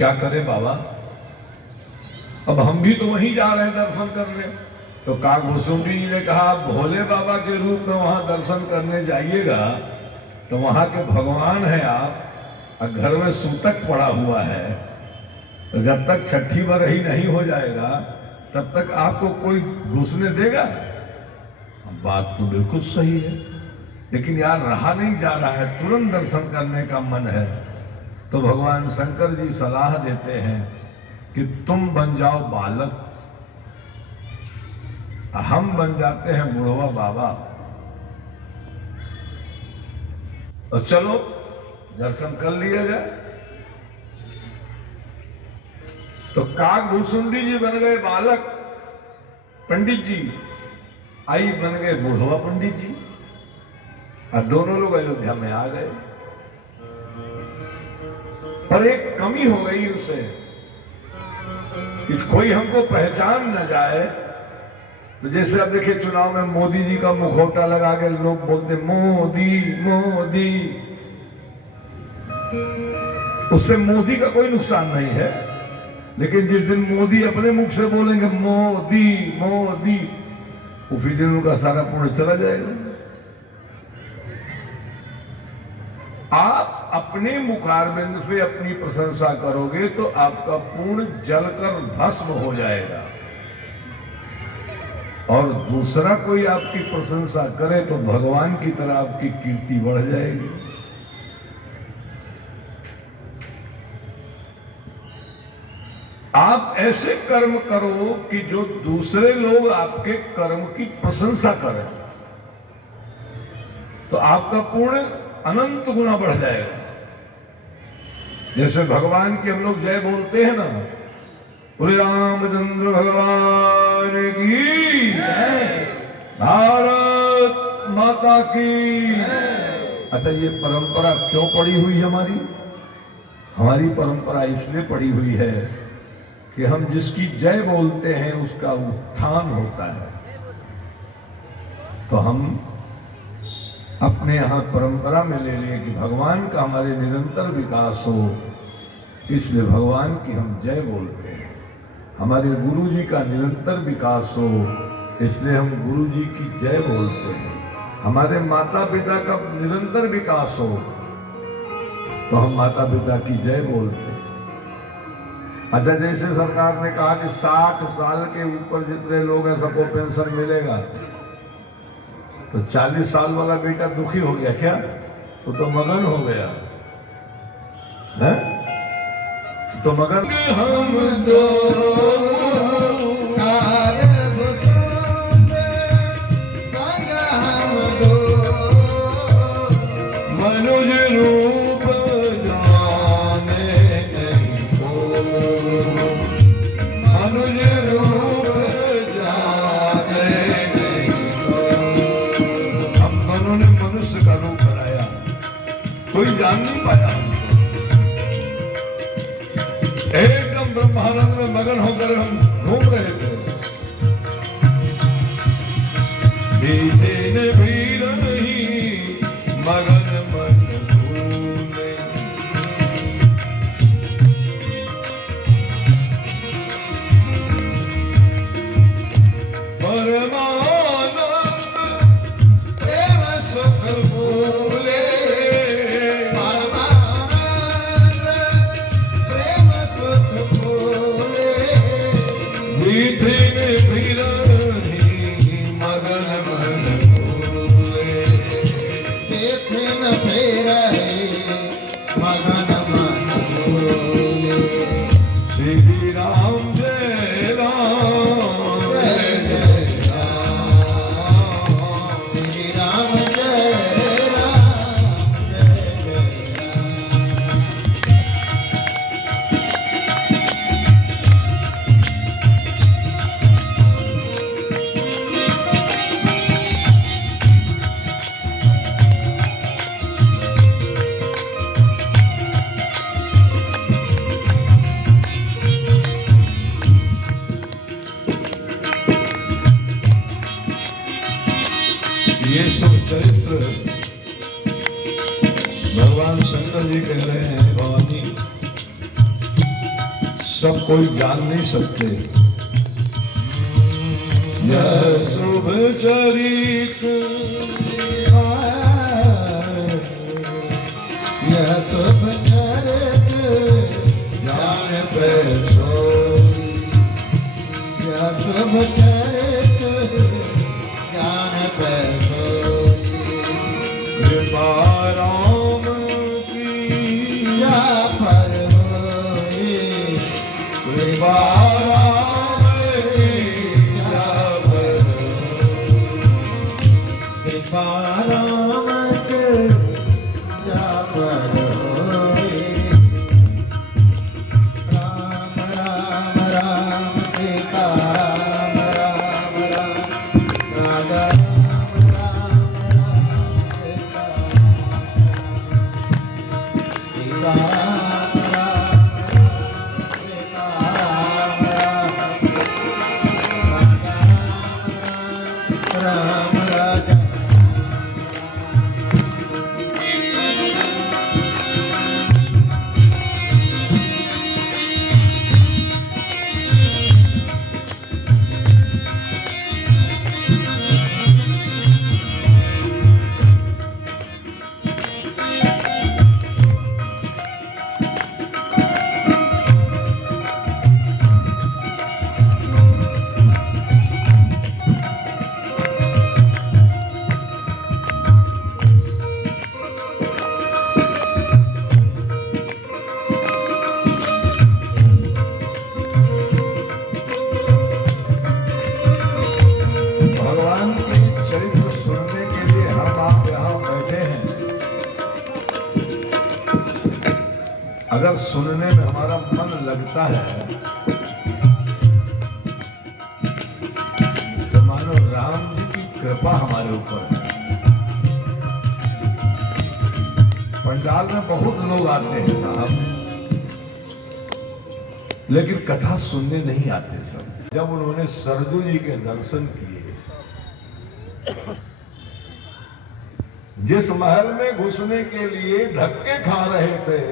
क्या करें बाबा, अब हम भी तो वहीं जा रहे हैं दर्शन करने। तो काकभूसुंडी जी ने कहा, आप भोले बाबा के रूप में वहां दर्शन करने जाइएगा तो वहां के भगवान है आप, और घर में सूतक पड़ा हुआ है, तो जब तक छठी बरही नहीं हो जाएगा तब तक आपको कोई घुसने देगा? बात तो बिल्कुल सही है, लेकिन यार रहा नहीं जा रहा है, तुरंत दर्शन करने का मन है। तो भगवान शंकर जी सलाह देते हैं कि तुम बन जाओ बालक, हम बन जाते हैं बुढ़वा बाबा, और चलो दर्शन कर लिया जाए। तो काकभूसुंडी जी बन गए बालक पंडित जी, आई बन गए बुढ़वा पंडित जी, और दोनों लोग अयोध्या में आ गए। पर एक कमी हो गई इनसे कि कोई हमको पहचान न जाए। तो जैसे अब देखिए चुनाव में मोदी जी का मुखौटा लगा के लोग बोलते मोदी मोदी, उससे मोदी का कोई नुकसान नहीं है, लेकिन जिस दिन मोदी अपने मुख से बोलेंगे मोदी मोदी, उसी दिन उनका सारा पुण्य चला जाएगा। आप अपने मुखारबिंद से अपनी प्रशंसा करोगे तो आपका पुण्य जलकर भस्म हो जाएगा, और दूसरा कोई आपकी प्रशंसा करे तो भगवान की तरह आपकी कीर्ति बढ़ जाएगी। आप ऐसे कर्म करो कि जो दूसरे लोग आपके कर्म की प्रशंसा करें, तो आपका पुण्य अनंत गुना बढ़ जाएगा। जैसे भगवान की हम लोग जय बोलते हैं ना, बोले रामचंद्र भगवान की, भारत माता की। अच्छा, ये परंपरा क्यों पड़ी हुई हमारी? हमारी परंपरा इसलिए पड़ी हुई है कि हम जिसकी जय बोलते हैं उसका उत्थान होता है। तो हम अपने यहां परंपरा में ले लिए कि भगवान का हमारे निरंतर विकास हो, इसलिए भगवान की हम जय बोलते हैं। हमारे गुरु जी का निरंतर विकास हो, इसलिए हम गुरु जी की जय बोलते हैं। हमारे माता पिता का निरंतर विकास हो तो हम माता पिता की जय बोलते हैं। अच्छा, जैसे सरकार ने कहा कि 60 साल के ऊपर जितने लोग हैं सबको पेंशन मिलेगा, तो 40 साल वाला बेटा दुखी हो गया क्या? तो मगन हो गया है? तो मगन हम दो मनुज रूप जाने नहीं को, मनुज रूप जाने नहीं को। हम मनु ने मनुष्य का रूप बनाया, कोई जान नहीं पाया हमको। एकदम ब्रह्मानंद में मगन होकर हम घूम रहे थे। बीते ने भीड़ नहीं मगन मन धूने। परमानंद प्रेम सुख भूले, परमानंद प्रेम सुख भूले। बीते ने भीड़ नहीं मगन मन भूले। देखे न फेर मगन मन भूले। श्री राम जय राम जय जय राम, श्री राम जय राम जय जय राम। ये सब चरित्र भगवान शंकर जी कह रहे हैं, भवानी सब कोई जान नहीं सकते। यह शुभ चरित यह शुभ चरित जान पे सोई, यह शुभ चरित जान पे सोई। कृपा राम की या पर होई, कृपा राम की या पर होई, कृपा राम की या पर होई। राम राम राम सीता राम राम राम राधा राम राम राम सीता सीता राम राम सीता राम राम राम राजा। भगवान के चरित्र सुनने के लिए हम आप यहाँ बैठे हैं। अगर सुनने में हमारा मन लगता है तो मानो राम जी की कृपा हमारे ऊपर है। पंडाल में बहुत लोग आते हैं साहब, लेकिन कथा सुनने नहीं आते सब। जब उन्होंने सरजू जी के दर्शन किए, जिस महल में घुसने के लिए धक्के खा रहे थे,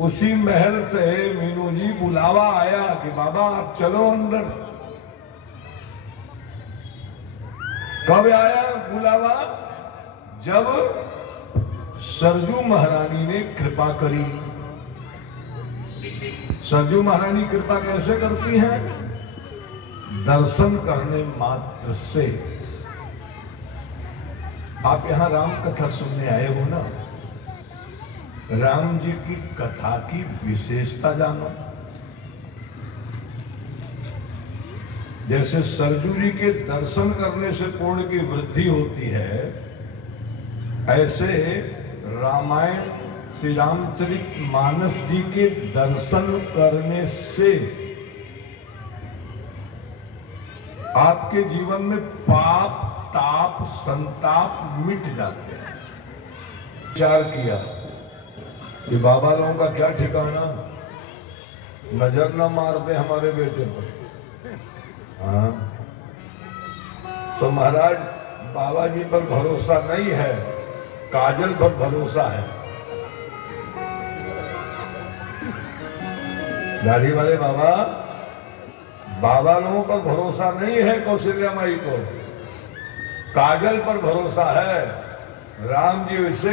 उसी महल से मीनू जी बुलावा आया कि बाबा आप चलो अंदर। कब आया बुलावा? जब सरजू महारानी ने कृपा करी। सरजू महारानी कृपा कैसे करती हैं? दर्शन करने मात्र से। आप यहां राम कथा सुनने आए हो ना, राम जी की कथा की विशेषता जानो। जैसे सरजू जी के दर्शन करने से पुण्य की वृद्धि होती है, ऐसे रामायण श्री रामचरित मानस जी के दर्शन करने से आपके जीवन में पाप ताप संताप मिट जाते हैं। विचार किया कि बाबा लोगों का क्या ठिकाना, नजर न मार दे हमारे बेटे पर। हाँ, तो महाराज बाबा जी पर भरोसा नहीं है, काजल पर भरोसा है। दाढ़ी वाले बाबा, बाबा लोगों पर भरोसा नहीं है कौशल्या माई को, काजल पर भरोसा है। राम जी वैसे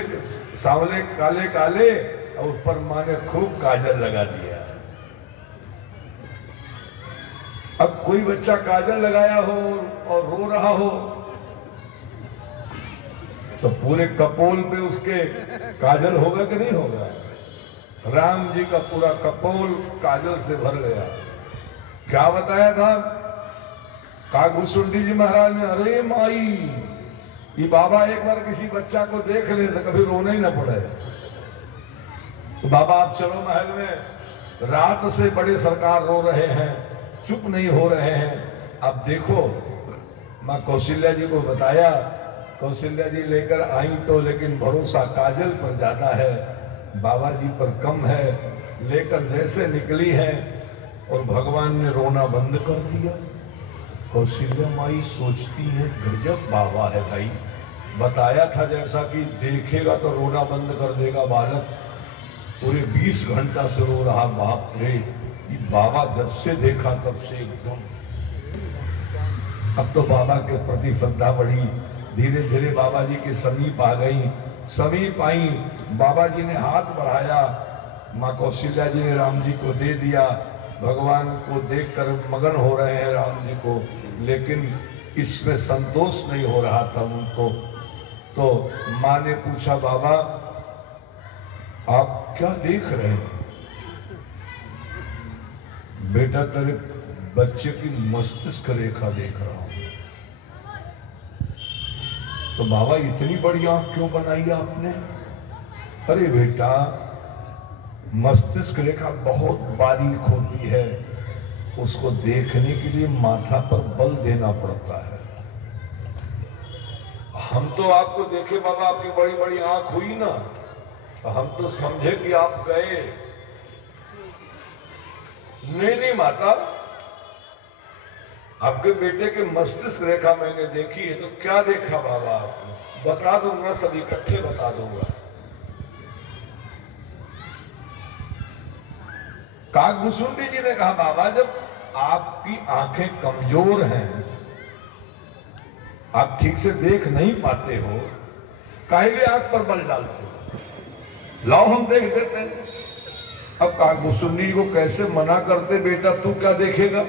सांवले काले काले और उस पर मां ने खूब काजल लगा दिया। अब कोई बच्चा काजल लगाया हो और रो रहा हो तो पूरे कपोल पे उसके काजल होगा कि नहीं होगा? राम जी का पूरा कपोल काजल से भर गया। क्या बताया था कागभूषुंडी जी महाराज ने? अरे माई, ये बाबा एक बार किसी बच्चा को देख ले तो कभी रोना ही ना पड़े। तो बाबा आप चलो महल में, रात से बड़े सरकार रो रहे हैं, चुप नहीं हो रहे हैं। अब देखो, मां कौशल्या जी को बताया, कौशल्या जी लेकर आई तो, लेकिन भरोसा काजल पर ज्यादा है, बाबा जी पर कम है। लेकर जैसे निकली है और भगवान ने रोना बंद कर दिया। कौशल्या माई सोचती है गजब बाबा है भाई, बताया था जैसा कि देखेगा तो रोना बंद कर देगा बालक, पूरे 20 घंटा से रो रहा। बाप रे, कि बाबा जब से देखा तब से एकदम, अब तो बाबा के प्रति श्रद्धा बढ़ी, धीरे धीरे बाबा जी के समीप आ गई। समीप आई, बाबा जी ने हाथ बढ़ाया, माँ कौशल्या जी ने राम जी को दे दिया। भगवान को देखकर मगन हो रहे हैं राम जी को, लेकिन इसमें संतोष नहीं हो रहा था उनको। तो माँ ने पूछा, बाबा आप क्या देख रहे हैं? बेटा तेरे बच्चे की मस्तिष्क रेखा देख रहा हूं। तो बाबा इतनी बड़ी आंख क्यों बनाई आपने? अरे बेटा, मस्तिष्क रेखा बहुत बारीक होती है, उसको देखने के लिए माथा पर बल देना पड़ता है। हम तो आपको देखे बाबा, आपकी बड़ी बड़ी आंख हुई ना, तो हम तो समझे कि आप गए। नहीं माता, आपके बेटे के मस्तिष्क रेखा मैंने देखी है। तो क्या देखा बाबा आपने? बता दूंगा, सब इकट्ठे बता दूंगा। काकभुसुंडी जी ने कहा, बाबा जब आपकी आंखें कमजोर हैं, आप ठीक से देख नहीं पाते हो, काहे लिए आंख पर बल डालते हो? लाओ हम देख देते हैं। अब काकभुसुंडी जी को कैसे मना करते, बेटा तू क्या देखेगा?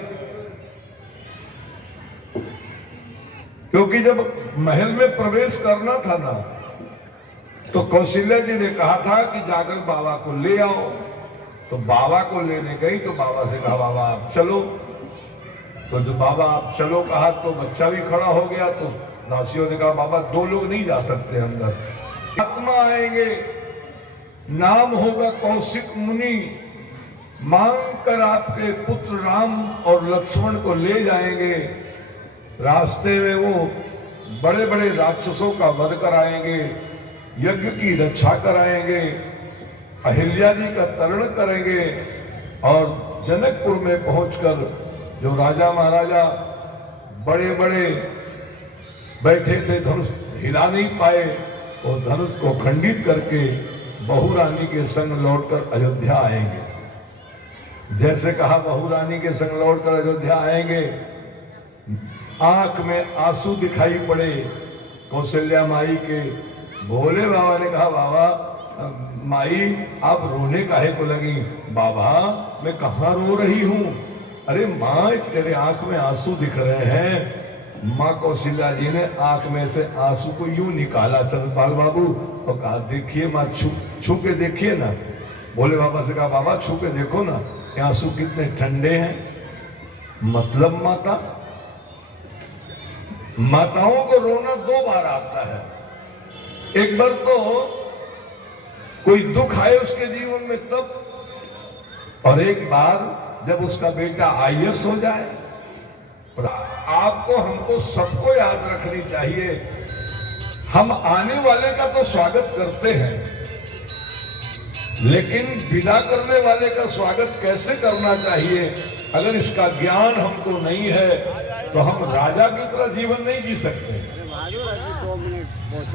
क्योंकि जब महल में प्रवेश करना था ना, तो कौशल्या जी ने कहा था कि जाकर बाबा को ले आओ। तो बाबा को लेने गई, तो बाबा से कहा, बाबा आप चलो। तो जो बाबा आप चलो कहा, तो बच्चा भी खड़ा हो गया। तो दासियों ने कहा, बाबा दो लोग नहीं जा सकते अंदर, आत्मा आएंगे, नाम होगा कौशिक मुनि, मांग कर आपके पुत्र राम और लक्ष्मण को ले जाएंगे। रास्ते में वो बड़े बड़े राक्षसों का वध कराएंगे, यज्ञ की रक्षा कराएंगे, अहिल्या जी का तरण करेंगे, और जनकपुर में पहुंचकर जो राजा महाराजा बड़े बड़े बैठे थे, धनुष हिला नहीं पाए, और धनुष को खंडित करके बहू रानी के संग लौटकर अयोध्या आएंगे। जैसे कहा बहू रानी के संग लौटकर अयोध्या आएंगे, आंख में आंसू दिखाई पड़े कौशल्या माई के। भोले बाबा ने कहा, बाबा माई आप रोने काहे को लगी? बाबा मैं कहाँ रो रही हूँ? अरे माँ तेरे आंख में आंसू दिख रहे हैं। माँ कौशल्या जी ने आंख में से आंसू को यूं निकाला चंद्रपाल बाबू, और कहा, देखिए माँ, छू के देखिए ना। भोले बाबा से कहा, बाबा छू के देखो ना, ये आंसू कितने ठंडे हैं। मतलब माताओं को रोना दो बार आता है। एक बार तो कोई दुख आए उसके जीवन में तब, और एक बार जब उसका बेटा आईएएस हो जाए। और आपको हमको सबको याद रखनी चाहिए, हम आने वाले का तो स्वागत करते हैं, लेकिन विदा करने वाले का स्वागत कैसे करना चाहिए, अगर इसका ज्ञान हमको नहीं है तो हम राजा की तरह जीवन नहीं जी सकते।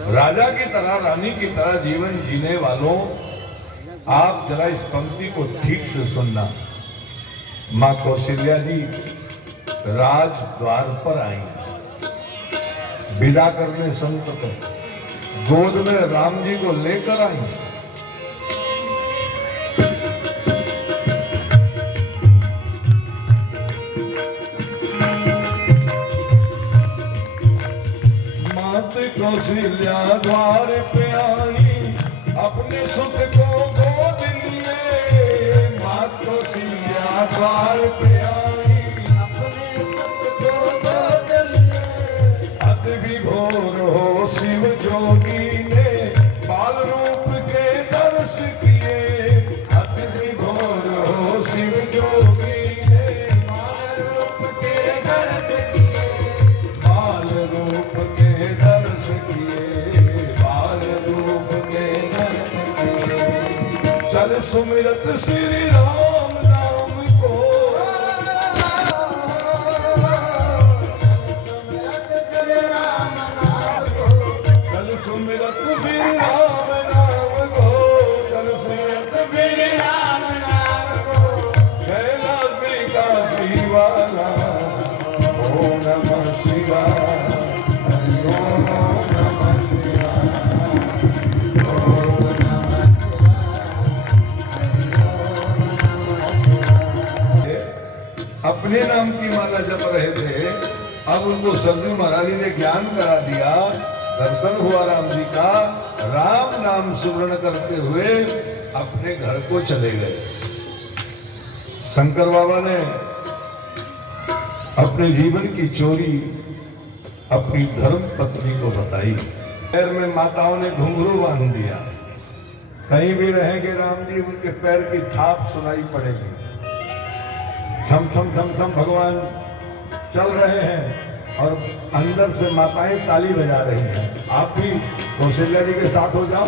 राजा की तरह, रानी की तरह जीवन जीने वालों, आप जरा इस पंक्ति को ठीक से सुनना। माँ कौशल्या जी राज द्वार पर आई, विदा करने संत को, गोद में राम जी को लेकर आई। कौशल्या द्वार पे आई, अपने सुख को गोद लिए। मात कौशल्या द्वार पे आई, अपने सुख को गोद लिए। अति विभोर हो शिव जोगी ने, बाल रूप के दर्श किए। अति विभोर हो शिव जोगी ने, बाल रूप के दर्श किए। बाल रूप के दर्श किए, बाल रूप के दर्श किए। चल सुमिरत श्री राम नाम को, चल सुमिरत श्री राम नाम को, चल सुमिरत श्री राम नाम को। कैलाश अपने नाम की माला जप रहे थे, अब उनको सरजू महारानी ने ज्ञान करा दिया, दर्शन हुआ राम जी का। राम नाम सुमरण करते हुए अपने घर को चले गए। शंकर बाबा ने अपने जीवन की चोरी अपनी धर्म पत्नी को बताई। पैर में माताओं ने घुंघरू बांध दिया, कहीं भी रहेंगे राम जी उनके पैर की थाप सुनाई पड़ेगी। छम छम छम छम भगवान चल रहे हैं और अंदर से माताएं ताली बजा रही हैं। आप भी कौशल्या जी के साथ हो जाओ।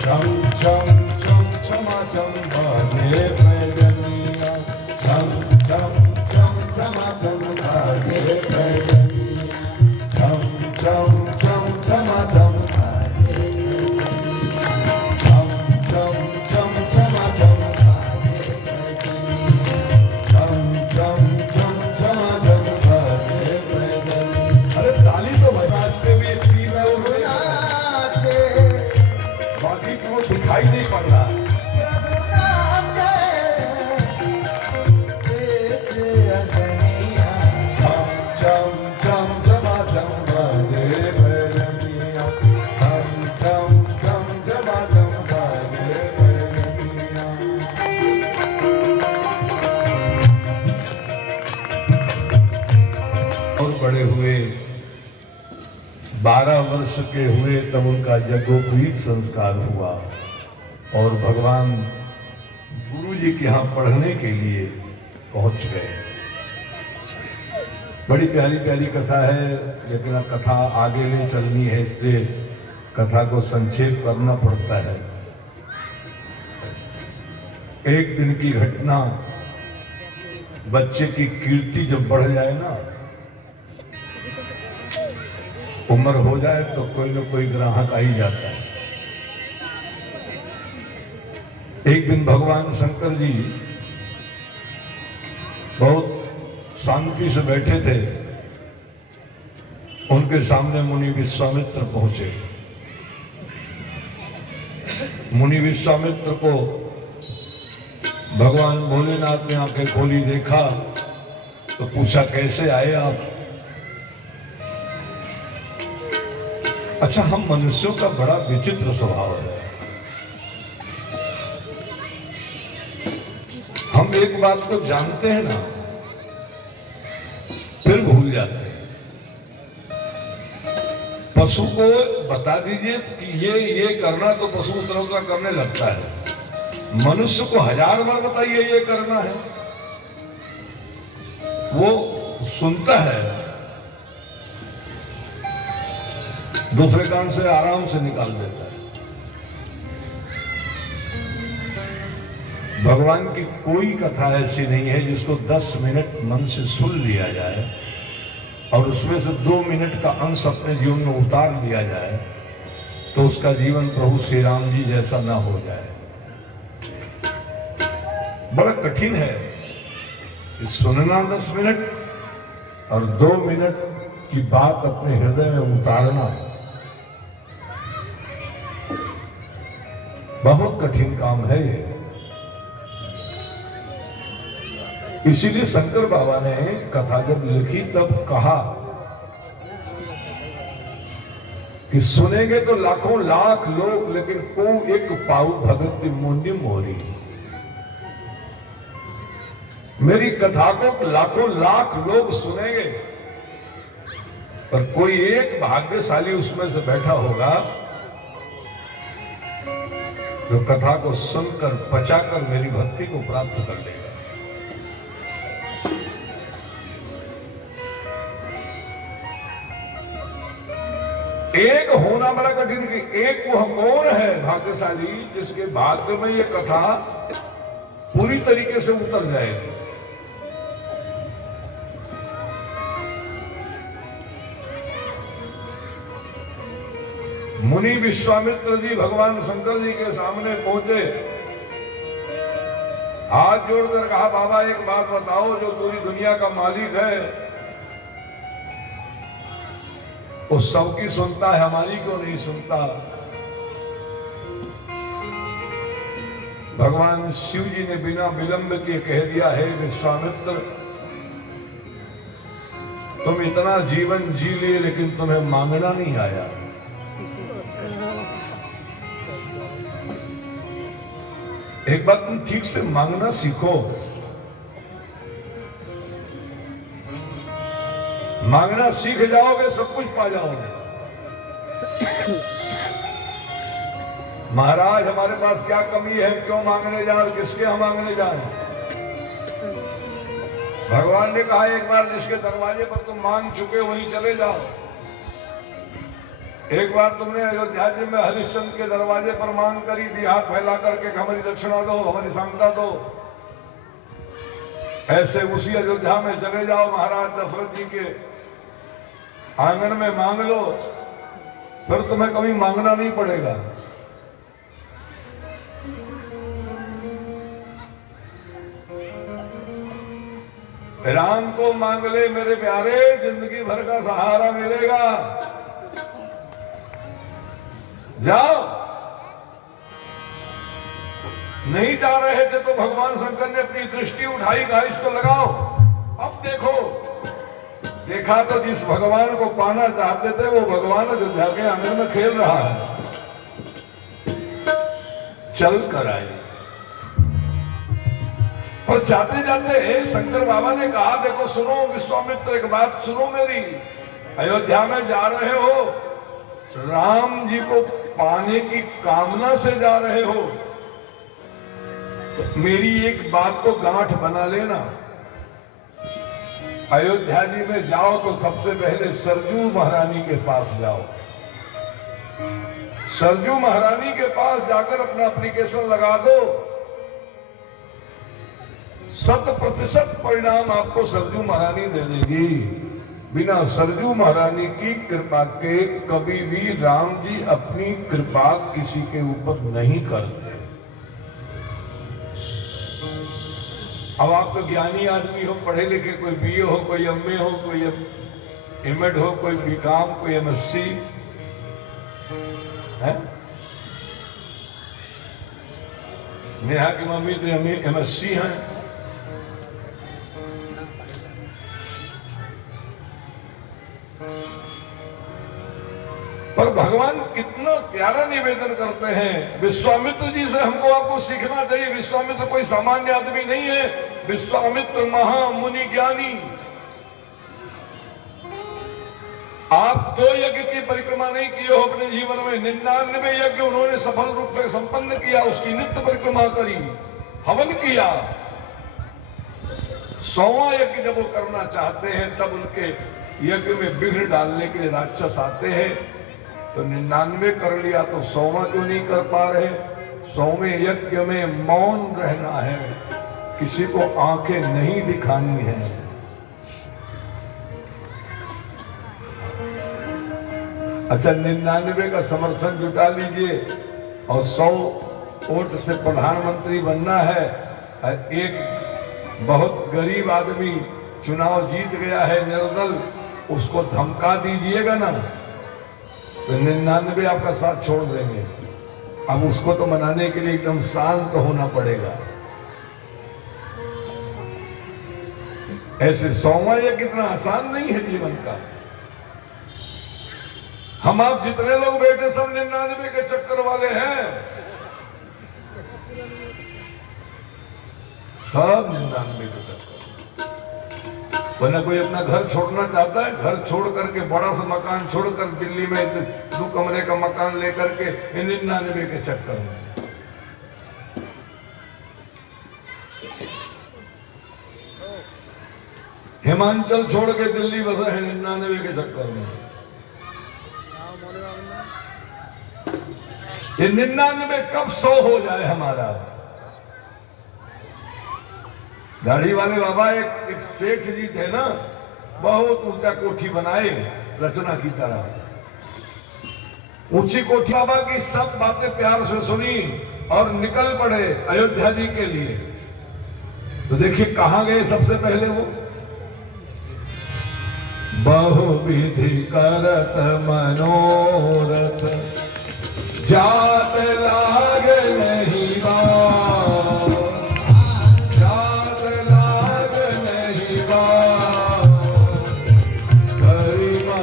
छम छम छम छमा छम बाजे पैजनिया, छम छम छम छमा छम बाजे पैजनिया, छम छम छम छमा छम बाजे पैजनिया, छम छम छम छमा छम बाजे पैजनिया, छम छम छम छमा छम बाजे पैजनिया। अरे ताली तो रास्ते में इतनी में बाकी को दिखाई नहीं पड़ रहा। और बड़े हुए 12 वर्ष के हुए तब उनका यज्ञोपवीत संस्कार हुआ और भगवान गुरु जी के यहाँ पढ़ने के लिए पहुंच गए। बड़ी प्यारी प्यारी कथा है, लेकिन कथा आगे नहीं चलनी है, इसलिए कथा को संक्षेप करना पड़ता है। एक दिन की घटना, बच्चे की कीर्ति जब बढ़ जाए ना, उम्र हो जाए तो कोई न कोई ग्राहक आ ही जाता है। एक दिन भगवान शंकर जी बहुत शांति से बैठे थे, उनके सामने मुनि विश्वामित्र पहुंचे। मुनि विश्वामित्र को भगवान भोलेनाथ ने आंखें खोली, देखा तो पूछा कैसे आए आप। अच्छा, हम मनुष्यों का बड़ा विचित्र स्वभाव है, हम एक बात को जानते हैं ना, फिर भूल जाते हैं। पशु को बता दीजिए कि ये करना तो पशु उतना उतना करने लगता है। मनुष्य को 1000 बार बताइए ये करना है, वो सुनता है, दूसरे कान से आराम से निकाल देता है। भगवान की कोई कथा ऐसी नहीं है जिसको 10 मिनट मन से सुन लिया जाए और उसमें से 2 मिनट का अंश अपने जीवन में उतार लिया जाए तो उसका जीवन प्रभु श्री राम जी जैसा ना हो जाए। बड़ा कठिन है कि सुनना 10 मिनट और 2 मिनट की बात अपने हृदय में उतारना, बहुत कठिन काम है ये। इसीलिए शंकर बाबा ने कथा जब लिखी तब कहा कि सुनेंगे तो लाखों लाख लोग, लेकिन को एक पाऊ भगत मुनि मोरी। मेरी कथा को लाखों लाख लोग सुनेंगे, पर कोई एक भाग्यशाली उसमें से बैठा होगा जो कथा को सुनकर पचाकर मेरी भक्ति को प्राप्त कर लेगा। एक होना बड़ा कठिन कि एक वो कौन है भाग्यशाली जिसके भाग्य में ये कथा पूरी तरीके से उतर जाएगी। मुनि विश्वामित्र जी भगवान शंकर जी के सामने पहुंचे, हाथ जोड़कर कहा, बाबा एक बात बताओ, जो पूरी दुनिया का मालिक है वो सबकी सुनता है, हमारी क्यों नहीं सुनता? भगवान शिव जी ने बिना विलंब के कह दिया है, विश्वामित्र तुम इतना जीवन जी लिए लेकिन तुम्हें मांगना नहीं आया। एक बार तुम ठीक से मांगना सीखो। मांगना सीख जाओगे सब कुछ पा जाओगे। महाराज हमारे पास क्या कमी है, क्यों मांगने जाए, किसके हम मांगने जाए? भगवान ने कहा एक बार जिसके दरवाजे पर तुम मांग चुके वहीं चले जाओ। एक बार तुमने अयोध्या जी में हरिश्चंद्र के दरवाजे पर मांग करी थी, हाथ फैला करके हमारी दक्षिणा दो, हमारी सांगता दो। ऐसे उसी अयोध्या में चले जाओ, महाराज दशरथ जी के आंगन में मांग लो, फिर तुम्हें कभी मांगना नहीं पड़ेगा। राम को मांग ले मेरे प्यारे, जिंदगी भर का सहारा मिलेगा। जाओ। नहीं जा रहे थे तो भगवान शंकर ने अपनी दृष्टि उठाई, कहा इसको लगाओ। अब देखो, देखा तो जिस भगवान को पाना चाहते थे वो भगवान अयोध्या के आंगन में खेल रहा है। चल कर आए और जाते जाते शंकर बाबा ने कहा, देखो सुनो विश्वामित्र, एक बात सुनो मेरी। अयोध्या में जा रहे हो, राम जी को पाने की कामना से जा रहे हो, तो मेरी एक बात को गांठ बना लेना। अयोध्या जी में जाओ तो सबसे पहले सरजू महारानी के पास जाओ। सरजू महारानी के पास जाकर अपना एप्लीकेशन लगा दो। 100% परिणाम आपको सरजू महारानी दे देगी। बिना सरजू महारानी की कृपा के कभी भी राम जी अपनी कृपा किसी के ऊपर नहीं करते। अब आप तो ज्ञानी आदमी हो, पढ़े लिखे, कोई बीए हो, कोई एमए हो, कोई एमएड हो, कोई बीकॉम, कोई एमएससी है। नेहा की मम्मी तो एमएससी हैं। पर भगवान कितना प्यारा निवेदन करते हैं। विश्वामित्र जी से हमको आपको सीखना चाहिए। विश्वामित्र कोई सामान्य आदमी नहीं है, विश्वामित्र महामुनि ज्ञानी। आप 2 यज्ञ की परिक्रमा नहीं किए हो अपने जीवन में, 99 यज्ञ उन्होंने सफल रूप से संपन्न किया, उसकी नित्य परिक्रमा करी, हवन किया। 100वां यज्ञ जब वो करना चाहते हैं तब उनके यज्ञ में विघ्न डालने के लिए राक्षस आते हैं। तो 99 कर लिया तो 100वां क्यों नहीं कर पा रहे? 100वें यज्ञ में मौन रहना है, किसी को आंखें नहीं दिखानी है। अच्छा, 99 का समर्थन जुटा लीजिए और 100 वोट से प्रधानमंत्री बनना है। और एक बहुत गरीब आदमी चुनाव जीत गया है निर्दल, उसको धमका दीजिएगा ना तो 99 आपका साथ छोड़ देंगे। अब उसको तो मनाने के लिए एकदम शांत होना पड़ेगा। ऐसे 100वां यज्ञ कितना आसान नहीं है जीवन का। हम आप जितने लोग बैठे सब 99 के चक्कर वाले हैं, सब 99 के चक्कर। वरना कोई अपना घर छोड़ना चाहता है, घर छोड़ करके बड़ा सा मकान छोड़कर दिल्ली में 2 कमरे का मकान लेकर के 99 के चक्कर में। हिमाचल छोड़ के दिल्ली बसे हैं 99 के चक्कर में। ये 99 कब 100 हो जाए हमारा। दाढ़ी वाले बाबा एक सेठ जी थे ना, बहुत ऊंचा कोठी बनाए रचना की तरह। ऊंची कोठी, बाबा की सब बातें प्यार से सुनी और निकल पड़े अयोध्या जी के लिए। तो देखिए कहां गए सबसे पहले वो, बहुविधि करत मनोरथ, जात लाग नहीं बार, जात लाग नहीं बार, करिमा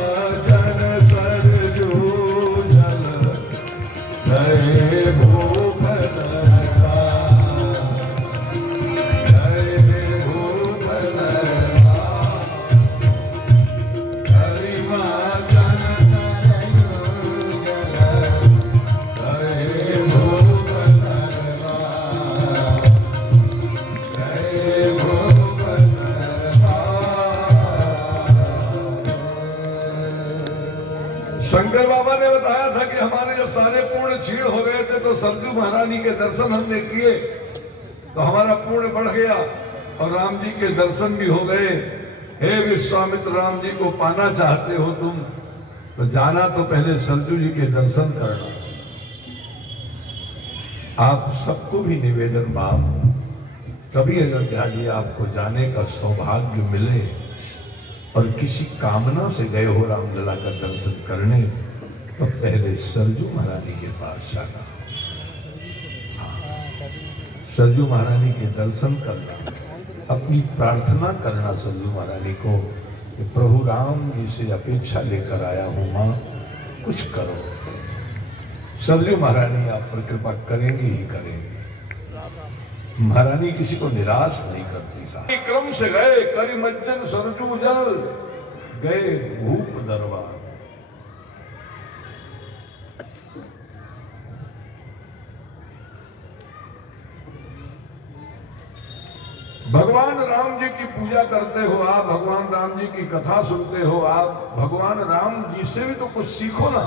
जन सरजू जल, गए भूप नरका, गए भूप नरका, करिमा जन सरजू जल, गए भूप नरका, गए भूप नरका। शंकर बाबा ने बताया था कि हमारे जब सारे पूर्ण क्षीण हो गए थे तो सरजू महारानी के दर्शन हमने किए तो हमारा पूर्ण बढ़ गया और राम जी के दर्शन भी हो गए। हे विश्वामित्र, राम जी को पाना चाहते हो तुम तो जाना तो पहले सरजू जी के दर्शन करना। आप सबको भी निवेदन बाप, कभी अयोध्या जी आपको जाने का सौभाग्य मिले और किसी कामना से गए हो रामलला का दर्शन करने तो पहले सरजू महारानी के पास जाना, सरजू महारानी के दर्शन करना, अपनी प्रार्थना करना सरजू महारानी को कि प्रभु राम जी से अपेक्षा लेकर आया हूं मां, कुछ करो। सरजू महारानी आप पर कृपा करेंगे ही करेंगे। महारानी किसी को निराश नहीं करती। साहब क्रम से गए करिमज्जन सरजू जल, गए भूप दरबार। भगवान राम जी की पूजा करते हो आप, भगवान राम जी की कथा सुनते हो आप, भगवान राम जी से भी तो कुछ सीखो ना।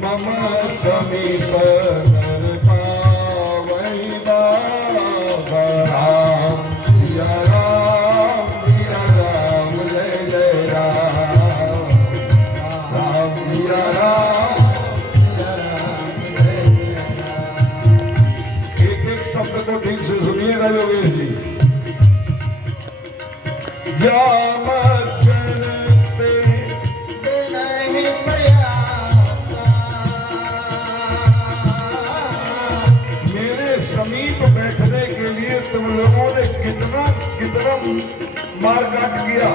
मम समीप नर पावई बाबा राम, सिया राम, सिया राम, जय जय राम, राम सिया राम, सिया राम, जय जय राम। एक एक शब्द को ठीक से सुनिएगा योगेश जी। समीप बैठने के लिए तुम लोगों ने कितना कितना मार काट किया,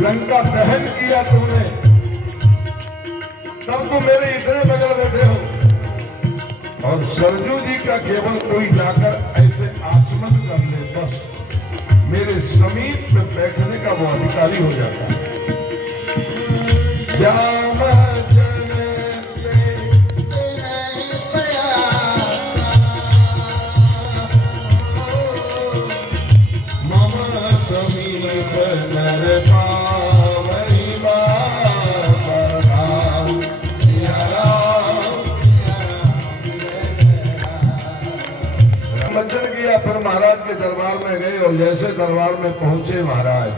लंका दहन किया तुमने, तब तुम मेरे इतने बगल बैठे हो। और सरजू जी का केवल कोई जाकर ऐसे आचमन कर ले, बस मेरे समीप में बैठने का वो अधिकारी हो जाता है। मंजन किया, फिर महाराज के दरबार में गए और जैसे दरबार में पहुंचे महाराज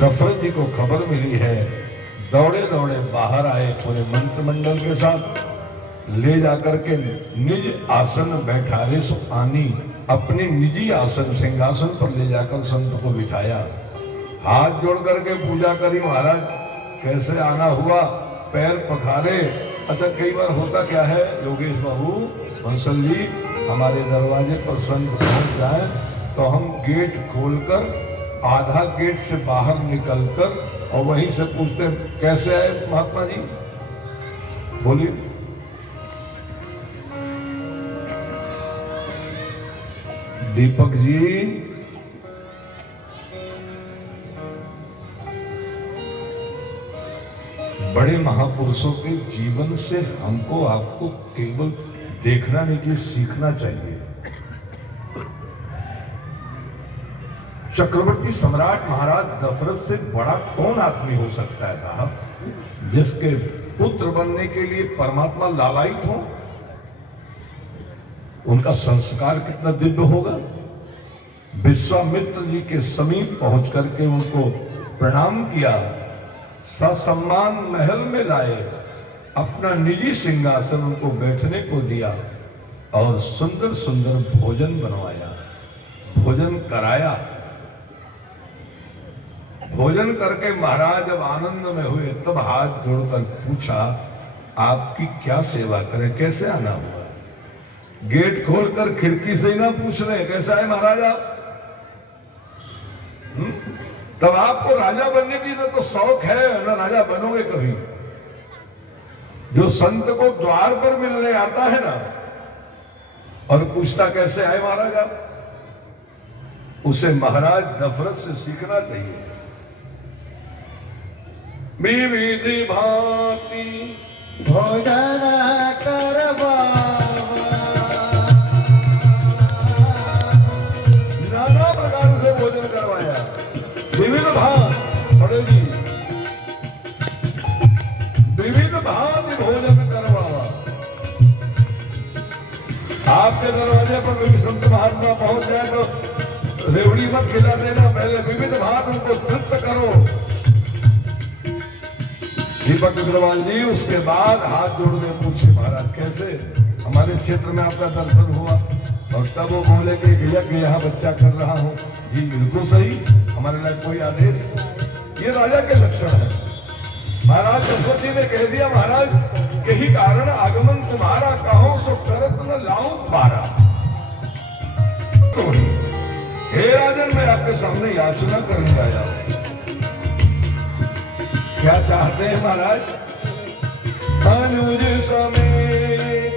दशरथ जी को खबर मिली है, दौड़े दौड़े बाहर आए पूरे मंत्रिमंडल के साथ, ले जाकर के निज आसन बैठारे सो आनी, अपने निजी आसन सिंहासन पर ले जाकर संत को बिठाया, हाथ जोड़ करके पूजा करी। महाराज कैसे आना हुआ, पैर पखारे। अच्छा कई बार होता क्या है योगेश बाबू, बंसल जी, हमारे दरवाजे पर संत पहुंच जाए तो हम गेट खोलकर आधा गेट से बाहर निकलकर और वहीं से पूछते कैसे आए महात्मा जी, बोलिए। दीपक जी, बड़े महापुरुषों के जीवन से हमको आपको केवल देखना नहीं, सीखना चाहिए। चक्रवर्ती सम्राट महाराज दशरथ से बड़ा कौन आदमी हो सकता है साहब, जिसके पुत्र बनने के लिए परमात्मा लालायित हो। उनका संस्कार कितना दिव्य होगा। विश्वामित्र जी के समीप पहुंच करके उनको प्रणाम किया, ससम्मान महल में लाए, अपना निजी सिंहासन उनको बैठने को दिया और सुंदर सुंदर भोजन बनवाया, भोजन कराया। भोजन करके महाराज जब आनंद में हुए तब हाथ जोड़कर पूछा, आपकी क्या सेवा करें, कैसे आना हुआ? गेट खोलकर खिड़की से ही ना पूछ रहे कैसा है महाराज आप? तब आपको राजा बनने की ना तो शौक है ना राजा बनोगे कभी। जो संत को द्वार पर मिलने आता है ना और पूछता कैसे आए महाराज आप, उसे महाराज दशरथ से सीखना चाहिए। विविधि भांति भोजन करवा नाना प्रकार से भोजन करवाया, विविध भांति पड़ेगी, विविध भांति भोजन करवावा। आपके दरवाजे पर कोई संत महात्मा पहुंच जाए तो रेवड़ी मत खिला देना, पहले विविध भांति उनको तृप्त करो। दीपक अग्रवाल जी उसके बाद हाथ जोड़ के पूछे, महाराज कैसे हमारे क्षेत्र में आपका दर्शन हुआ? और तब वो बोले कि यज्ञ यहाँ बच्चा कर रहा हूँ। जी बिल्कुल सही, हमारे लिए कोई आदेश? ये राजा के लक्षण है। महाराज दशरथ जी ने कह दिया, महाराज यही कारण आगमन तुम्हारा, कहो सो करत न लाऊं पारा। तो हे राजन, मैं आपके सामने याचना करने आया हूं। क्या चाहते हैं महाराज? अनुज समेत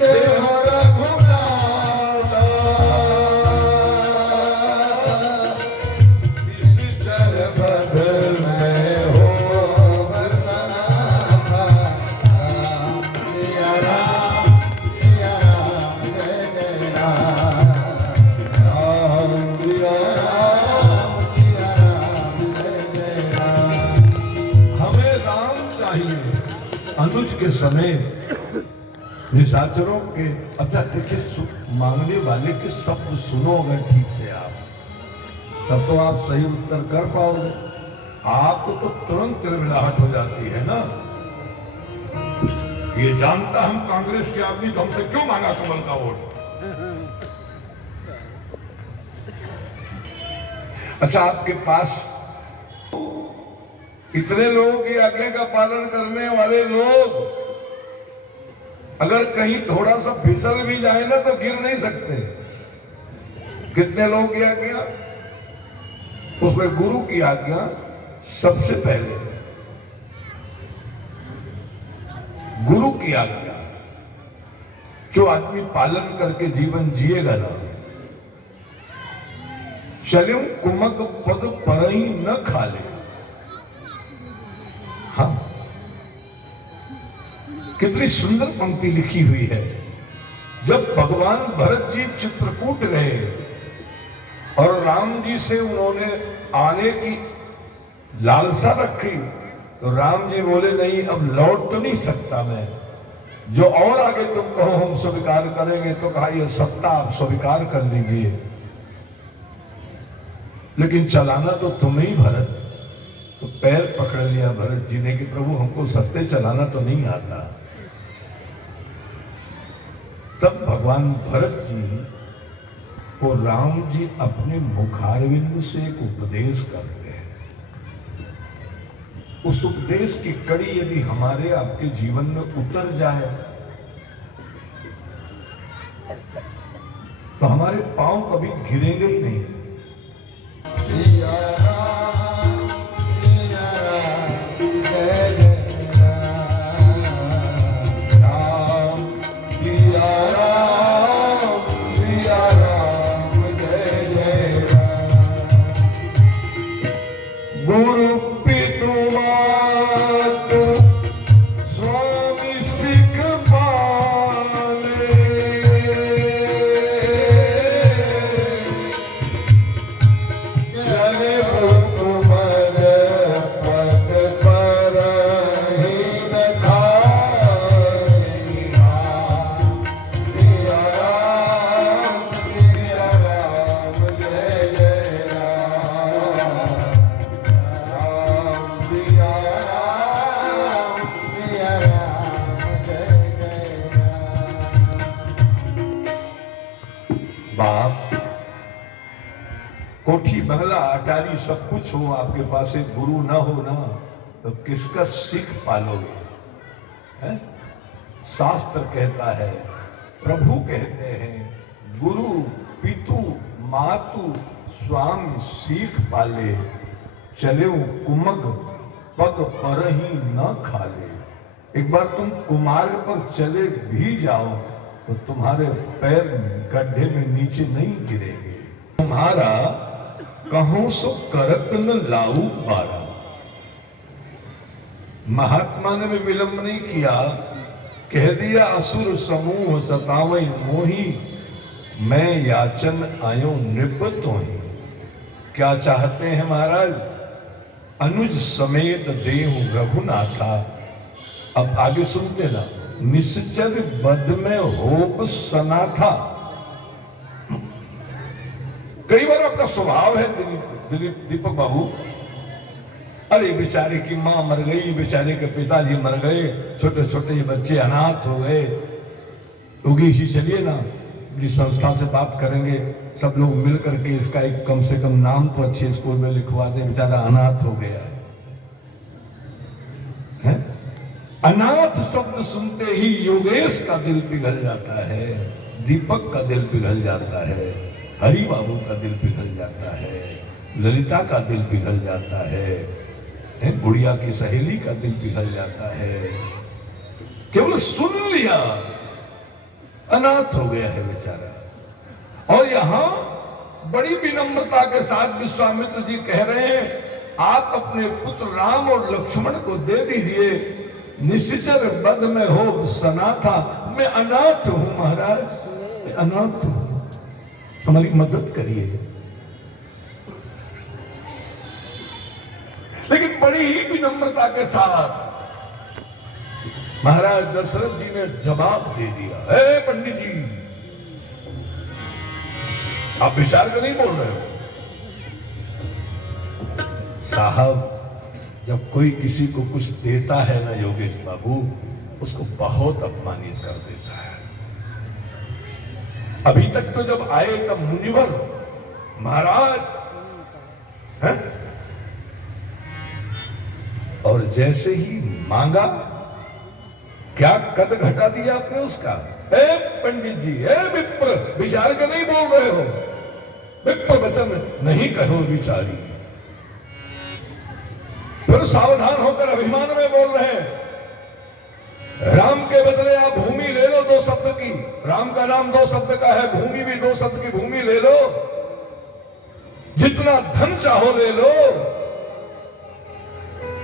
देहो रघुनाथा, निश्चर बदल में हो बरसनाथा। सिया राम जय जय राम, राम सिया राम। सिया राम जय जय राम। हमें राम चाहिए। अनुज के समय निशाचरों के, अच्छा देखिए मांगने वाले के शब्द सुनो अगर ठीक से आप, तब तो आप सही उत्तर कर पाओगे। आपको तो तुरंत तिरमिलाहट हो जाती है ना। ये जानता हम कांग्रेस के आदमी तो हमसे क्यों मांगा कमल का वोट? अच्छा आपके पास इतने लोगों की आज्ञा का पालन करने वाले लोग अगर कहीं थोड़ा सा फिसल भी जाए ना तो गिर नहीं सकते। कितने लोगों की आज्ञा? उसमें गुरु की आज्ञा सबसे पहले। गुरु की आज्ञा जो आदमी पालन करके जीवन जिएगा ना, चलियो कुमक पद पर ही न खाले। हाँ, कितनी सुंदर पंक्ति लिखी हुई है। जब भगवान भरत जी चित्रकूट गए और राम जी से उन्होंने आने की लालसा रखी, तो राम जी बोले नहीं अब लौट तो नहीं सकता मैं, जो और आगे तुम कहो हम स्वीकार करेंगे। तो कहा यह सत्ता आप स्वीकार कर लीजिए, लेकिन चलाना तो तुम ही भरत। तो पैर पकड़ लिया भरत जी ने कि प्रभु हमको सत्य चलाना तो नहीं आता। तब भगवान भरत जी को राम जी अपने मुखारविंद से एक उपदेश करते हैं। उस उपदेश की कड़ी यदि हमारे आपके जीवन में उतर जाए तो हमारे पांव कभी गिरेंगे ही नहीं। सिया राम जय जय राम, राम सिया राम जय जय राम। गुरु पितु मातु स्वामी सिख पाले, कोठी बंगला अटारी सब कुछ हो, आपके पास एक गुरु ना हो ना, तो किसका सिख पालोगे? है? शास्त्र कहता है, प्रभु कहते हैं, गुरु पितु मातु स्वामी सीख पाले, चले कुमग पग पर ही न खाले। एक बार तुम कुमार्ग पर चले भी जाओ तो तुम्हारे पैर गड्ढे में नीचे नहीं गिरेंगे। तुम्हारा कहूं सो करत न लाऊ बारा। महात्मा ने भी विलंब नहीं किया, कह दिया असुर समूह सतावई मोही, मैं याचन आयो नृप तोहि। क्या चाहते हैं महाराज? अनुज समेत देहु रघुनाथा। अब आगे सुनते ना, निश्चर बद में होप सनाथा। कई बार आपका स्वभाव है दीपक बाबू, अरे बेचारे की मां मर गई, बेचारे के पिताजी मर गए, छोटे छोटे बच्चे अनाथ हो गए, उगीसी चलिए ना, इस संस्था से बात करेंगे, सब लोग मिल करके इसका एक कम से कम नाम तो अच्छे स्कूल में लिखवा दे, बेचारा अनाथ हो गया है? अनाथ शब्द सुनते ही योगेश का दिल पिघल जाता है, दीपक का दिल पिघल जाता है, हरि बाबू का दिल पिघल जाता है, ललिता का दिल पिघल जाता है, गुड़िया की सहेली का दिल पिघल जाता है। केवल सुन लिया, अनाथ हो गया है बेचारा। और यहां बड़ी विनम्रता के साथ विश्वामित्र जी कह रहे हैं, आप अपने पुत्र राम और लक्ष्मण को दे दीजिए, निश्चर बद में हो सनाथा। मैं अनाथ हूं महाराज, मैं अनाथ हूं, हमारी मदद करिए। लेकिन बड़ी ही विनम्रता के साथ महाराज दशरथ जी ने जवाब दे दिया, हे पंडित जी, आप विचार कर नहीं बोल रहे हो? साहब, जब कोई किसी को कुछ देता है ना योगेश बाबू, उसको बहुत अपमानित कर देता है। अभी तक तो जब आए तब मुनिवर महाराज है? और जैसे ही मांगा, क्या कद घटा दिया आपने उसका? ए पंडित जी, ए विप्र, विचार कर नहीं बोल रहे हो? विप्र वचन नहीं कहो विचारी। फिर सावधान होकर अभिमान में बोल रहे हैं, राम के बदले आप भूमि ले लो 2 शब्द की, राम का नाम 2 शब्द का है, भूमि भी 2 शब्द की भूमि ले लो, जितना धन चाहो ले लो,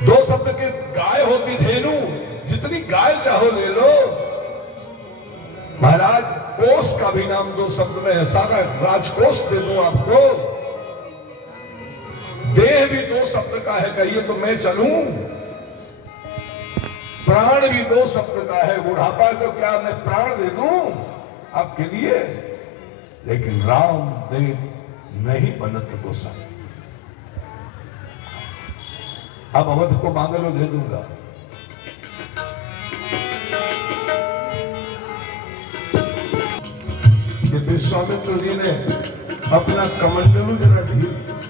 2 शब्द की गाय होती धेनु, जितनी गाय चाहो ले लो। महाराज कोष का भी नाम 2 शब्द में है, सारा राजकोष दे दो आपको, देह भी 2 शब्द का है, कहिए तो मैं चलूं, प्राण भी 2 शब्द का है, बुढ़ापा तो क्या मैं प्राण दे दूं आपके लिए? लेकिन राम दे नहीं बनत गोसाई। अब अवध को मांग लो, दे दूंगा। कि विश्वामित्र जी ने अपना कमंडलू जरा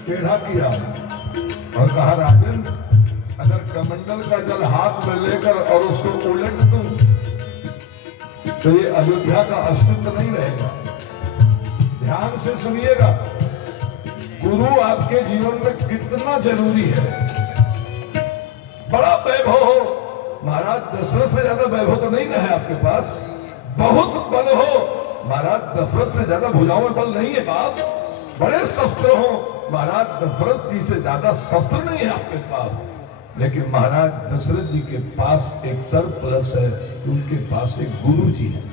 टेढ़ा किया और कहा, राजन, अगर कमंडल का जल हाथ में लेकर और उसको उलट दूं तो ये अयोध्या का अस्तित्व नहीं रहेगा। ध्यान से सुनिएगा, गुरु आपके जीवन में कितना जरूरी है। बड़ा वैभव हो, महाराज दशरथ से ज्यादा वैभव तो नहीं है आपके पास, बहुत बल हो, महाराज दशरथ से ज्यादा भुजाओं में बल नहीं है बाप, बड़े शस्त्र हो, महाराज दशरथ जी से ज्यादा शस्त्र नहीं है आपके पास, लेकिन महाराज दशरथ जी के पास एक सरप्लस है, उनके पास एक गुरु जी है।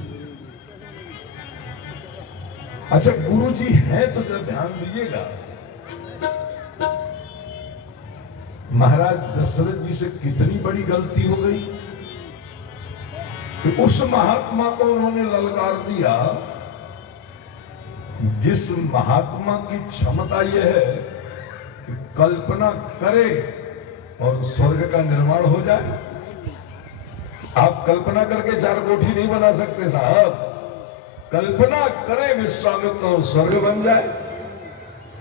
अच्छा, गुरु जी है तो जरा ध्यान दीजिएगा, महाराज दशरथ जी से कितनी बड़ी गलती हो गई कि उस महात्मा को उन्होंने ललकार दिया, जिस महात्मा की क्षमता यह है कि कल्पना करे और स्वर्ग का निर्माण हो जाए। आप कल्पना करके 4 कोठी नहीं बना सकते साहब, कल्पना करें विश्वामित्र और स्वर्ग बन जाए।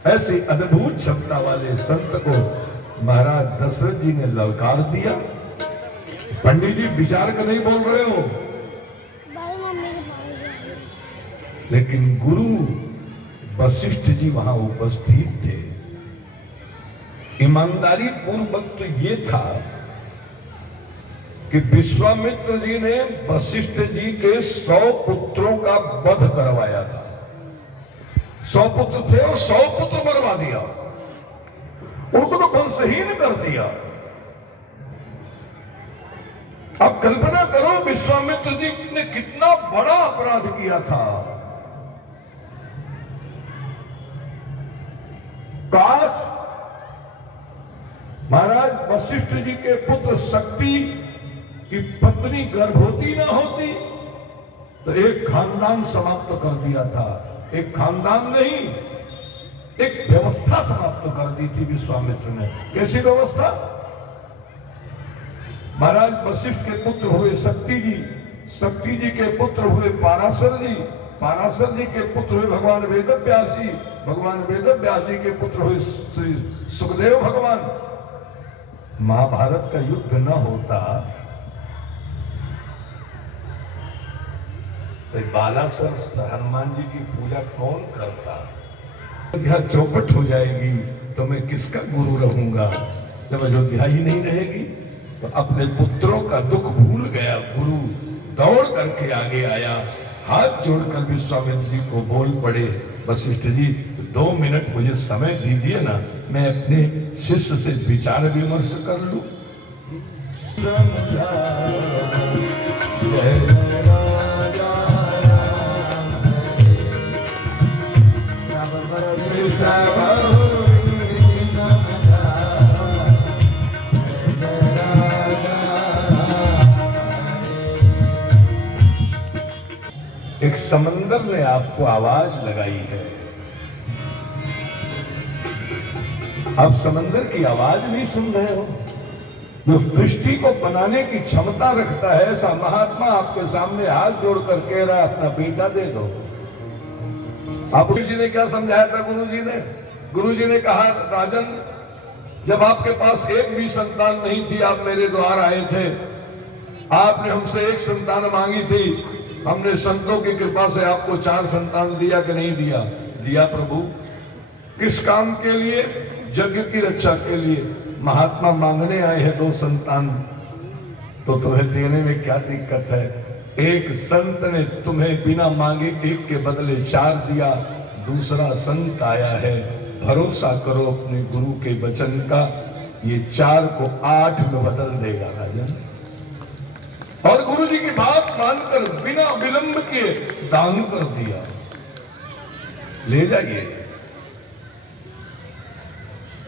ऐसी अद्भुत क्षमता वाले संत को महाराज दशरथ जी ने ललकार दिया। पंडित जी विचार कर नहीं बोल रहे हो, लेकिन गुरु वशिष्ठ जी वहां उपस्थित थे। ईमानदारी पूर्वक तो ये था कि विश्वामित्र जी ने वशिष्ठ जी के 100 पुत्रों का वध करवाया था। 100 पुत्र थे और 100 पुत्र मरवा दिया, उनको तो वंशहीन कर दिया। अब कल्पना करो विश्वामित्र जी ने कितना बड़ा अपराध किया था। काश महाराज वशिष्ठ जी के पुत्र शक्ति की पत्नी गर्भवती ना होती तो एक खानदान समाप्त कर दिया था। एक खानदान नहीं, एक व्यवस्था समाप्त कर दी थी विश्वामित्र ने। कैसी व्यवस्था? महाराज वशिष्ठ के पुत्र हुए शक्ति जी, शक्ति जी के पुत्र हुए पाराशर जी, पाराशर जी के पुत्र हुए भगवान वेदव्यास जी, भगवान वेदव्यास जी के पुत्र हुए श्री सुखदेव भगवान। महाभारत का युद्ध न होता तो बालासर हनुमान जी की पूजा कौन करता? अयोध्या चौपट हो जाएगी तो मैं किसका गुरु रहूंगा? जब अयोध्या ही नहीं रहेगी तो अपने पुत्रों का दुख भूल गया गुरु दौड़ करके आगे आया, हाथ जोड़कर विश्वामित्र जी को बोल पड़े, वशिष्ठ जी 2 मिनट मुझे समय दीजिए ना, मैं अपने शिष्य से विचार विमर्श कर लूं। एक समंदर ने आपको आवाज लगाई है, आप समंदर की आवाज नहीं सुन रहे हो। जो सृष्टि को बनाने की क्षमता रखता है ऐसा महात्मा आपके सामने हाथ जोड़कर कह रहा है अपना बेटा दे दो। आप जी ने क्या समझाया था? गुरु जी ने कहा राजन, जब आपके पास एक भी संतान नहीं थी, आप मेरे द्वार आए थे, आपने हमसे एक संतान मांगी थी, हमने संतों की कृपा से आपको 4 संतान दिया कि नहीं दिया? दिया प्रभु। किस काम के लिए? जग की रक्षा के लिए। महात्मा मांगने आए हैं 2 संतान, तो तुम्हें देने में क्या दिक्कत है? एक संत ने तुम्हें बिना मांगे 1 के बदले 4 दिया, दूसरा संत आया है, भरोसा करो अपने गुरु के वचन का, ये 4 को 8 में बदल देगा राजन। और गुरु जी की बात मानकर बिना विलंब किए दान कर दिया। ले जाइए।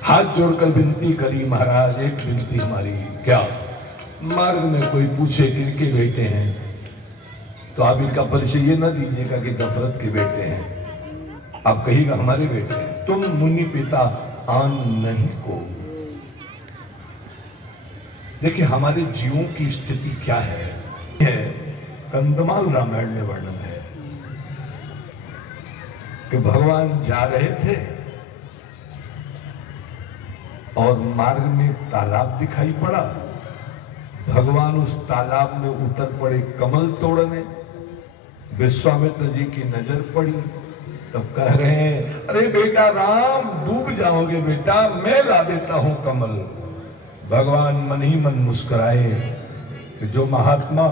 हाथ जोड़कर विनती करी, महाराज एक विनती हमारी। क्या? मार्ग में कोई पूछे किनके बेटे हैं तो आप इनका परिचय ये न दीजिएगा कि दशरथ के बेटे हैं, आप कहिएगा हमारे बेटे हैं। तुम मुनि पिता आन नहीं को। देखिए हमारे जीवों की स्थिति क्या है, कंदमाल रामायण में वर्णन है कि भगवान जा रहे थे और मार्ग में तालाब दिखाई पड़ा। भगवान उस तालाब में उतर पड़े कमल तोड़ने। विश्वामित्र जी की नजर पड़ी, तब कह रहे हैं अरे बेटा राम, डूब जाओगे बेटा, मैं ला देता हूं कमल। भगवान मन ही मन मुस्कुराए कि जो महात्मा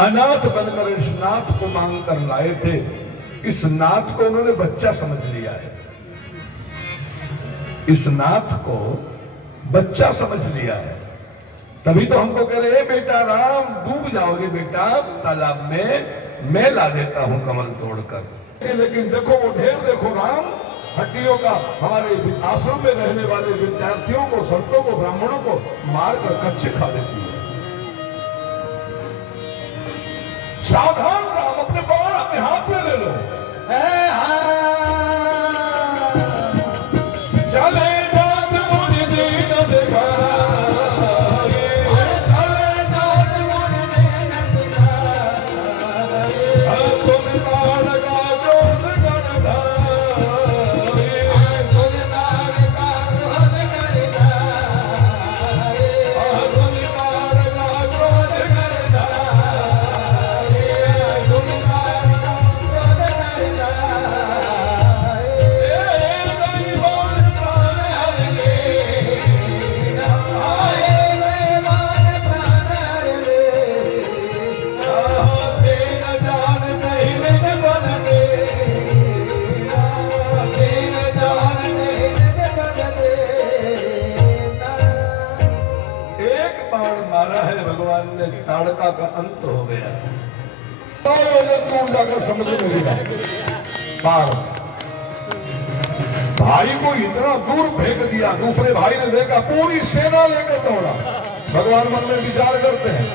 अनाथ बनकर इस नाथ को मांग कर लाए थे, इस नाथ को उन्होंने बच्चा समझ लिया है, इस नाथ को बच्चा समझ लिया है। तभी तो हमको कह रहे हैं बेटा राम, डूब जाओगे बेटा तालाब में, मैं ला देता हूं कमल तोड़कर। लेकिन देखो वो ढेर, देखो राम हड्डियों का हमारे आश्रम में रहने वाले विद्यार्थियों को, संतों को, ब्राह्मणों को मार कर कच्चे खा देती है। सावधान राम, अपने बाण अपने हाथ में ले लो। चले जात मुनि दीन दिखाए, चले जात मुनि दीन दिखाए, सुन बाण का जोत गण धाए। भगवान ने ताड़का का अंत हो गया। दूर जाकर समुद्र में गिरा पार। भाई को इतना दूर फेंक दिया, दूसरे भाई ने देखा, पूरी सेना लेकर दौड़ा। भगवान मन में विचार करते हैं,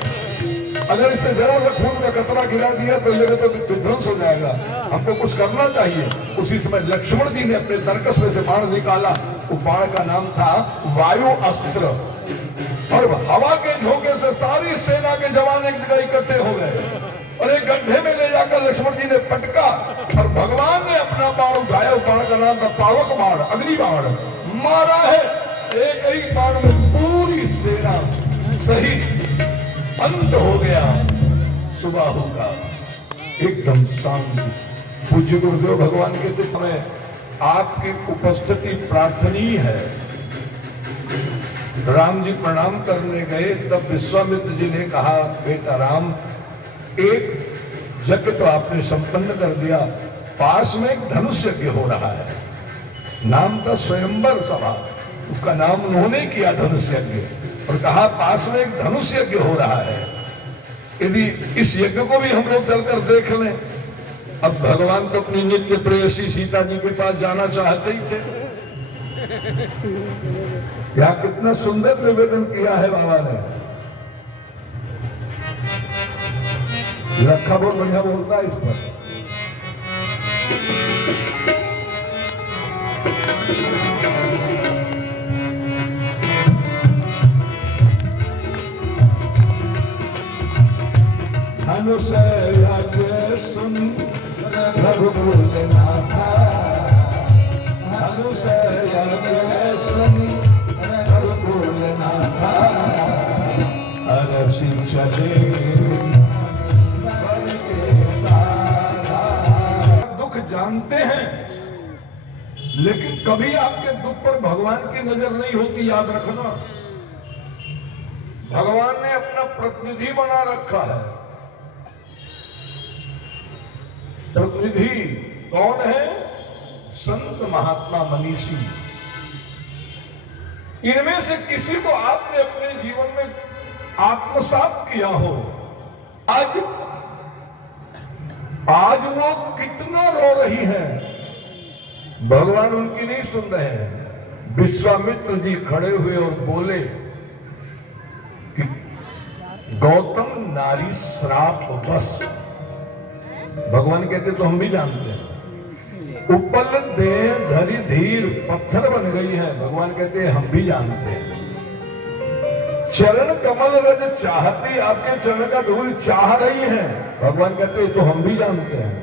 अगर इससे जरा सा खून का कतरा गिरा दिया तो ये तो विध्वंस हो जाएगा, हमको कुछ करना चाहिए। उसी समय लक्ष्मण जी ने अपने तर्कस में से बाण निकाला। वो बाण का नाम था वायु अस्त्र, और हवा के झोंके से सारी सेना के जवान एक जगह इकट्ठे हो गए और एक गड्ढे में ले जाकर लक्ष्मण जी ने पटका, और भगवान ने अपना बाण उठाया। बाण का नाम था पावक बाण, अग्नि बाण मारा है। एक एक बाण में पूरी सेना सहित अंत हो गया। सुबह होगा एकदम शांति। पूज्य गुरुदेव भगवान कहते समय आपकी उपस्थिति प्रार्थनीय है। राम जी प्रणाम करने गए, तब विश्वामित्र जी ने कहा, बेटा राम, एक यज्ञ तो आपने संपन्न कर दिया, पास में एक धनुष यज्ञ हो रहा है। नाम था स्वयंवर सभा, उसका नाम उन्होंने किया धनुष यज्ञ, और कहा पास में एक धनुष यज्ञ हो रहा है, यदि इस यज्ञ को भी हम लोग चलकर देख लें। अब भगवान तो अपनी नित्य प्रेयसी सीता जी के पास जाना चाहते ही थे। यहाँ कितना सुंदर निवेदन किया है बाबा ने। रखा बहुत बढ़िया बोलता है इस पर। धनुष यज्ञ सुन रघुकुल नाथा, धनुष यज्ञ सुन रघुकुल नाथा, अरसी चले दुख जानते हैं, लेकिन कभी आपके दुख पर भगवान की नजर नहीं होती, याद रखना। भगवान ने अपना प्रतिनिधि बना रखा है। प्रतिनिधि कौन है? संत महात्मा मनीषी। इनमें से किसी को आपने अपने जीवन में आत्मसात किया हो। आज वो कितना रो रही हैं, भगवान उनकी नहीं सुन रहे हैं। विश्वामित्र जी खड़े हुए और बोले कि गौतम नारी श्राप बस। भगवान कहते तो हम भी जानते हैं। उपल दे धरी धीर पत्थर बन गई है, भगवान कहते हैं हम भी जानते हैं। चरण कमल रज चाहती, आपके चरण का धूल चाह रही है, भगवान कहते हैं तो हम भी जानते हैं।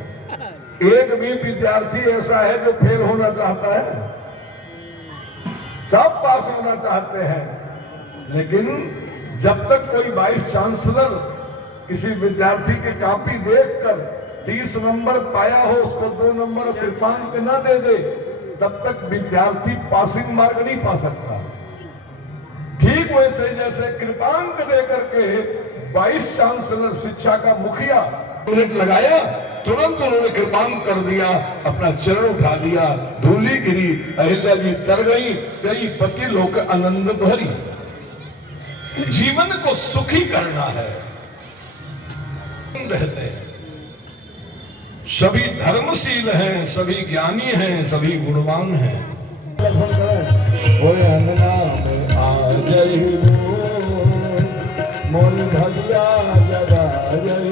एक भी विद्यार्थी ऐसा है जो फेल होना चाहता है? सब पास होना चाहते हैं, लेकिन जब तक कोई वाइस चांसलर किसी विद्यार्थी की कॉपी देखकर 30 नंबर पाया हो, उसको 2 नंबर कृपांक न दे दे, तब तक विद्यार्थी पासिंग मार्क नहीं पा सकता। ठीक वैसे जैसे कृपांक देकर के वाइस चांसलर शिक्षा का मुखिया मिनट लगाया, तुरंत उन्होंने कृपांक कर दिया, अपना चरण उठा दिया, धूली गिरी, अहिल्या जी तर गई, पति लोक आनंद भरी। जीवन को सुखी करना है। रहते हैं, सभी धर्मशील हैं, सभी ज्ञानी हैं, सभी गुणवान हैं। अंगना में आ जय मोन भगिया जगा जय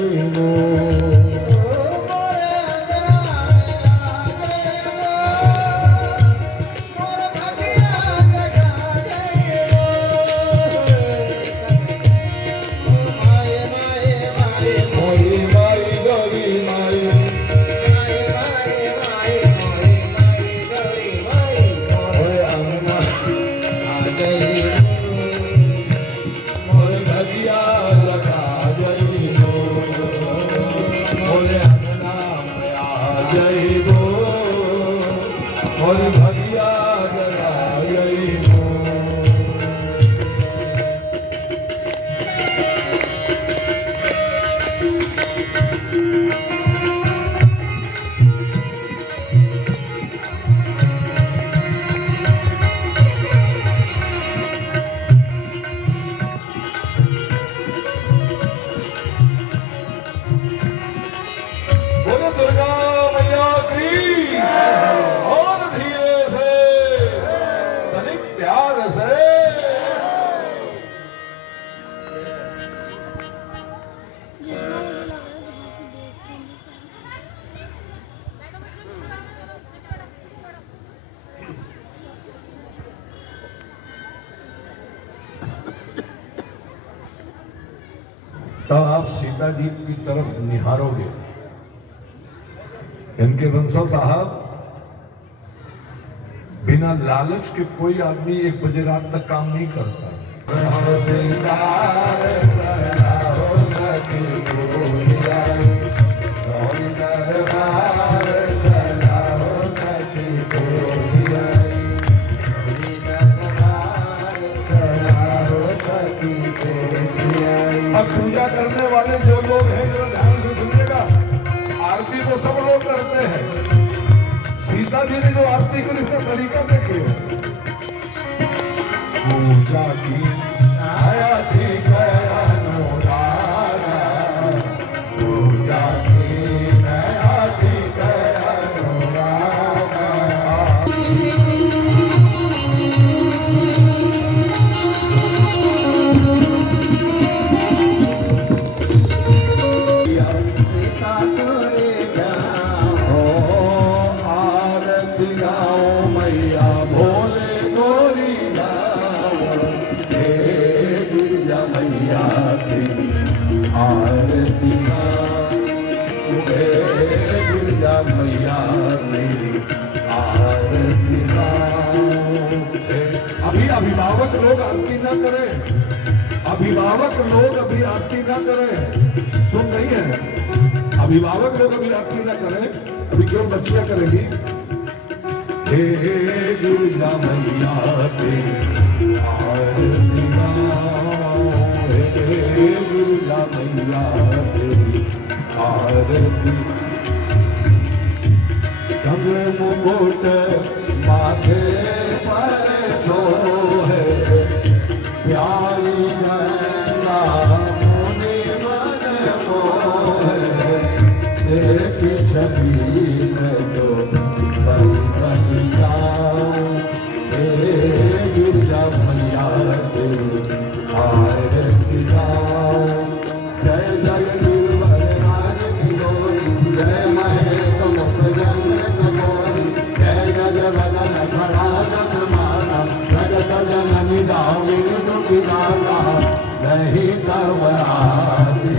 तब आप सीता जी की तरफ निहारोगे। इनके बंसल साहब, बिना लालच के कोई आदमी 1 बजे रात तक काम नहीं करता। हो सिंगार चढ़ाओ सखी गोरियाई, गौर दरबार चढ़ाओ सखी गोरियाई, गौरी दरबार चढ़ाओ सखी गोरियाई। अब पूजा करने वाले जो लोग हैं जरा ध्यान से सुनिएगा। आरती तो सब लोग करते हैं, सीता जी ने जो आरती की इसका तरीका देखिए। पूजा की आया थी अनुरागा, पूजा की आया थी अनुरागा। सीता तोरे जाओ, आरती गाओ मैया भोले गोरी गाओ, हे गिरजा मैया की आरती गाओ, हे गिरजा मैया की आरती गाओ। अभी अभिभावक लोग आरती ना करें, अभिभावक लोग अभी आरती ना करें, सुन रही है? अभिभावक लोग अभी आरती ना करें, अभी क्यों बच्चियां करेंगी। हे गिरजा मैया की आरती गाओ, हे गिरजा मैया की आरती। चंद्र मुकुट माथे पर सोहे, प्यारी नैना मुनि मन मोहे, एक छवि में जो बन जाओ, हे गिरजा मैया की आरती गाओ। जय जय गिरवर राज किशोरी, जय महेश मुख जन कमोरी, जय जय वदन खड़ा जस माना, जगत जननी दामिनी दुखी दाता, नहीं तब आदि